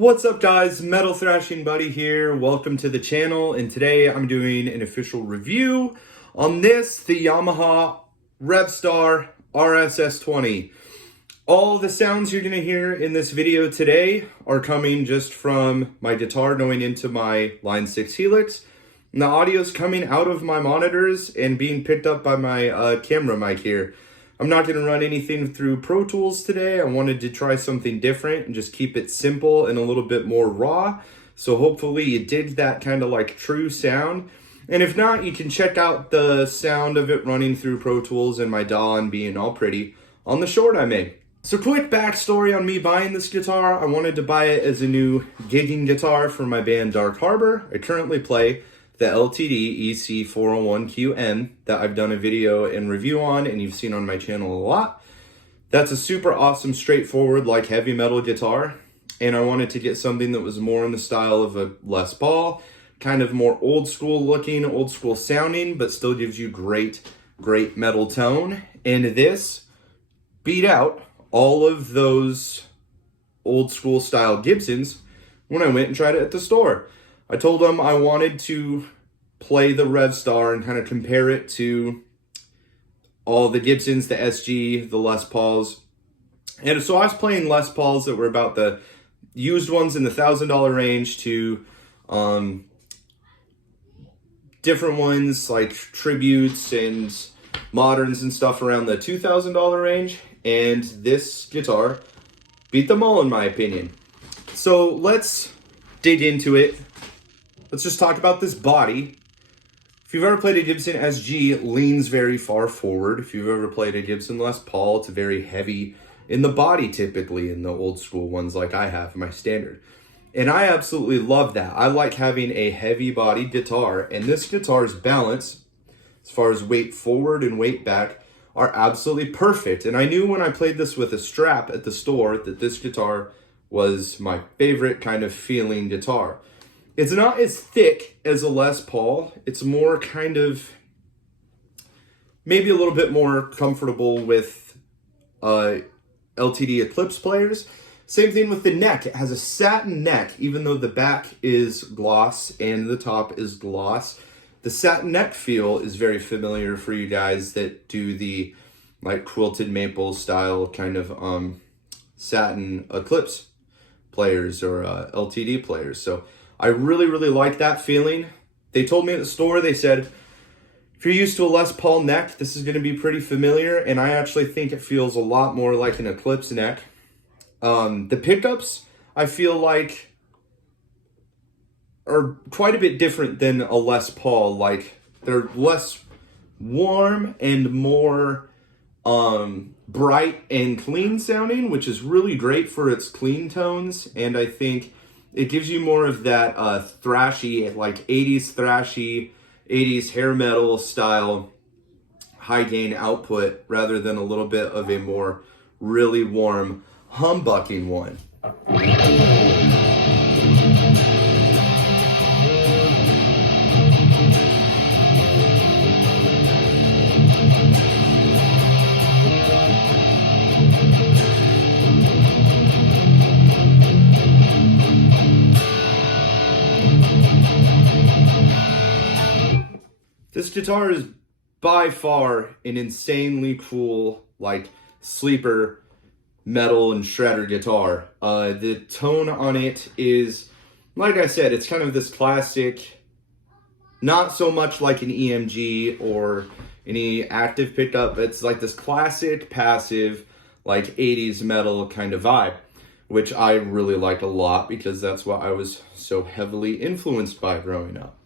What's up guys, Metal Thrashing Buddy here. Welcome to the channel, and today I'm doing an official review on the Yamaha Revstar RSS20. All the sounds you're going to hear in this video today are coming just from my guitar going into my Line 6 Helix. And the audio is coming out of my monitors and being picked up by my camera mic here. I'm not going to run anything through Pro Tools today. I wanted to try something different and just keep it simple and a little bit more raw. So hopefully you dig that kind of like true sound. And if not, you can check out the sound of it running through Pro Tools and my DAW and being all pretty on the short I made. So quick backstory on me buying this guitar. I wanted to buy it as a new gigging guitar for my band Dark Harbor. I currently play the LTD EC401QM that I've done a video and review on and you've seen on my channel a lot. That's a super awesome, straightforward, like heavy metal guitar. And I wanted to get something that was more in the style of a Les Paul, kind of more old school looking, old school sounding, but still gives you great metal tone. And this beat out all of those old school style Gibsons when I went and tried it at the store. I told them I wanted to play the Revstar and kind of compare it to all the Gibsons, the SG, the Les Pauls. And so I was playing Les Pauls that were about the used ones in the $1,000 range to different ones like tributes and moderns and stuff around the $2,000 range. And this guitar beat them all in my opinion. So let's dig into it. Let's just talk about this body. If you've ever played a Gibson SG, it leans very far forward. If you've ever played a Gibson Les Paul, it's very heavy in the body typically in the old school ones like I have, my standard. And I absolutely love that. I like having a heavy body guitar, and this guitar's balance, as far as weight forward and weight back, are absolutely perfect. And I knew when I played this with a strap at the store that this guitar was my favorite kind of feeling guitar. It's not as thick as a Les Paul. It's more kind of, maybe a little bit more comfortable with LTD Eclipse players. Same thing with the neck. It has a satin neck, even though the back is gloss and the top is gloss. The satin neck feel is very familiar for you guys that do the like quilted maple style kind of satin Eclipse players or LTD players. So I really like that feeling. They told me at the store, they said, if you're used to a Les Paul neck, this is going to be pretty familiar. And I actually think it feels a lot more like an Eclipse neck. The pickups, I feel like, are quite a bit different than a Les Paul. Like, they're less warm and more bright and clean sounding, which is really great for its clean tones. And I think it gives you more of that thrashy, like 80s thrashy, 80s hair metal style high gain output rather than a little bit of a more really warm humbucking one. This guitar is by far an insanely cool, like, sleeper metal and shredder guitar. The tone on it is, like I said, it's kind of this classic, not so much like an EMG or any active pickup. It's like this classic, passive, like 80s metal kind of vibe, which I really like a lot because that's what I was so heavily influenced by growing up.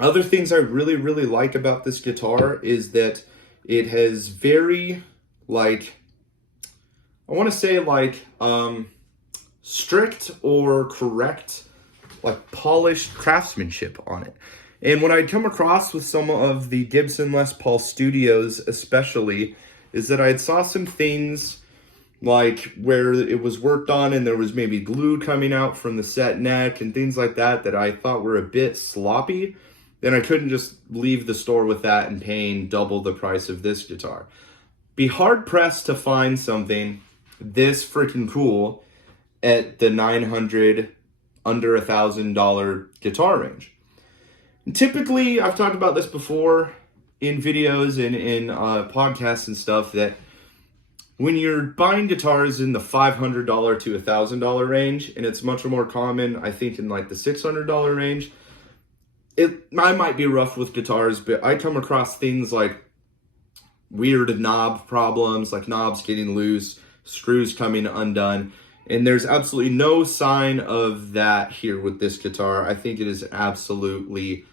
Other things I really like about this guitar is that it has very, like, I want to say like strict or correct, like polished craftsmanship on it. And what I'd come across with some of the Gibson Les Paul Studios especially is that I saw some things like where it was worked on and there was maybe glue coming out from the set neck and things like that that I thought were a bit sloppy. Then I couldn't just leave the store with that and paying double the price of this guitar. Be hard pressed to find something this freaking cool at the 900, under $1,000 guitar range. And typically, I've talked about this before in videos and in podcasts and stuff, that when you're buying guitars in the $500 to $1,000 range, and it's much more common, I think, in like the $600 range, I might be rough with guitars, but I come across things like weird knob problems, like knobs getting loose, screws coming undone, and there's absolutely no sign of that here with this guitar. I think it is absolutely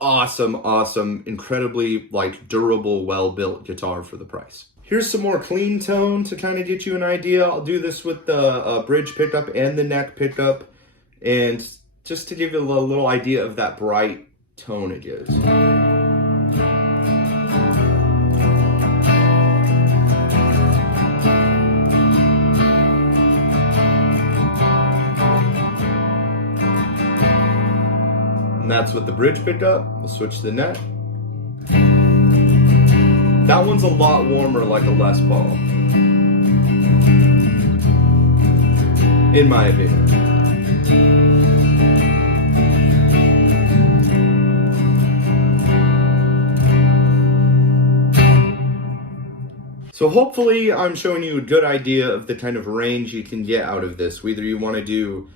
awesome, incredibly like durable, well-built guitar for the price. Here's some more clean tone to kind of get you an idea. I'll do this with the bridge pickup and the neck pickup, and just to give you a little idea of that bright tone it gives. And that's with the bridge pickup. We'll switch to the neck. That one's a lot warmer, like a Les Paul, in my opinion. So hopefully I'm showing you a good idea of the kind of range you can get out of this. Whether you want to do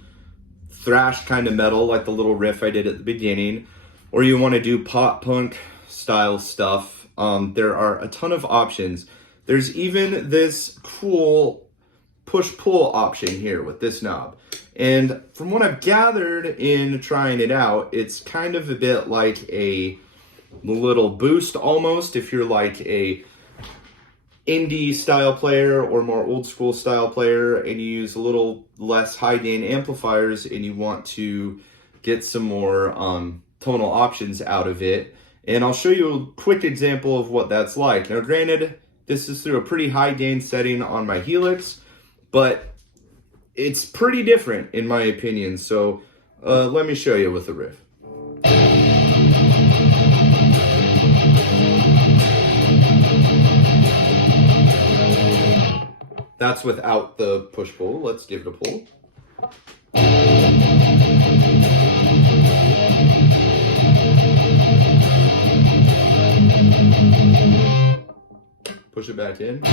thrash kind of metal, like the little riff I did at the beginning, or you want to do pop punk style stuff. There are a ton of options. There's even this cool push-pull option here with this knob. And from what I've gathered in trying it out, it's kind of a bit like a little boost almost, if you're like a indie style player or more old school style player and you use a little less high gain amplifiers and you want to get some more tonal options out of it. And I'll show you a quick example of what that's like. Now granted, this is through a pretty high gain setting on my Helix, but it's pretty different in my opinion. So let me show you with the riff. That's without the push-pull. Let's give it a pull. Push it back in.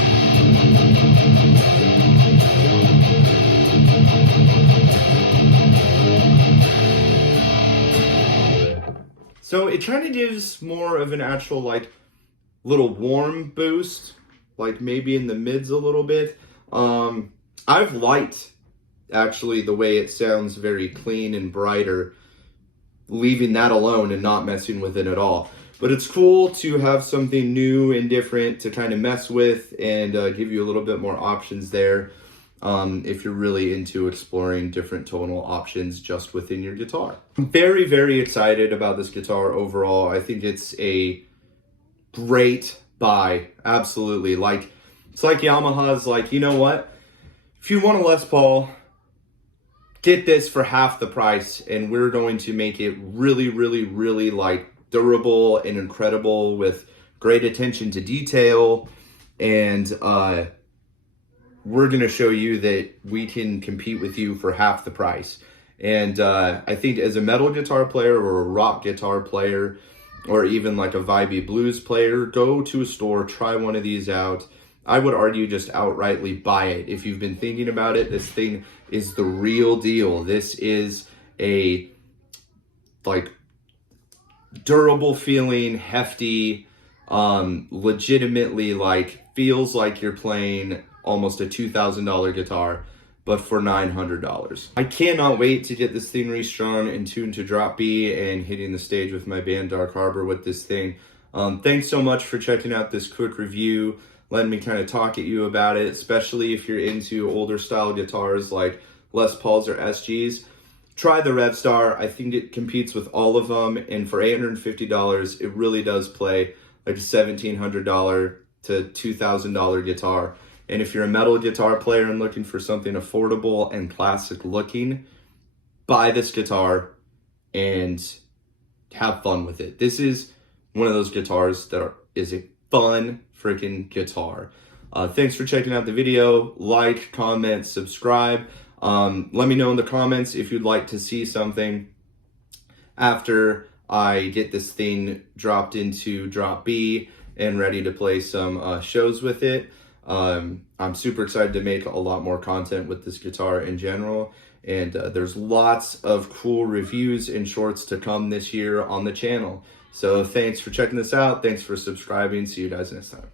So it kind of gives more of an actual like little warm boost, like maybe in the mids a little bit. I've liked actually the way it sounds, very clean and brighter, leaving that alone and not messing with it at all. But it's cool to have something new and different to kind of mess with and give you a little bit more options there if you're really into exploring different tonal options just within your guitar. I'm very excited about this guitar overall. I think it's a great buy, absolutely. Like, it's like Yamaha's like, you know what? If you want a Les Paul, get this for half the price and we're going to make it really like durable and incredible with great attention to detail, and we're going to show you that we can compete with you for half the price. And I think as a metal guitar player or a rock guitar player or even like a vibey blues player, go to a store, try one of these out. I would argue just outrightly buy it. If you've been thinking about it, this thing is the real deal. This is a like durable feeling, hefty, legitimately like feels like you're playing almost a $2,000 guitar, but for $900. I cannot wait to get this thing restrung and tuned to drop B and hitting the stage with my band Dark Harbor with this thing. Thanks so much for checking out this quick review, letting me kind of talk at you about it, especially if you're into older style guitars like Les Pauls or SGs. Try the Revstar. I think it competes with all of them, and for $850, it really does play like a $1,700 to $2,000 guitar. And if you're a metal guitar player and looking for something affordable and classic looking, buy this guitar and have fun with it. This is one of those guitars that is a fun freaking guitar. Thanks for checking out the video. Like, comment, subscribe. Let me know in the comments if you'd like to see something after I get this thing dropped into drop B and ready to play some shows with it. I'm super excited to make a lot more content with this guitar in general, and there's lots of cool reviews and shorts to come this year on the channel. So thanks for checking this out. Thanks for subscribing. See you guys next time.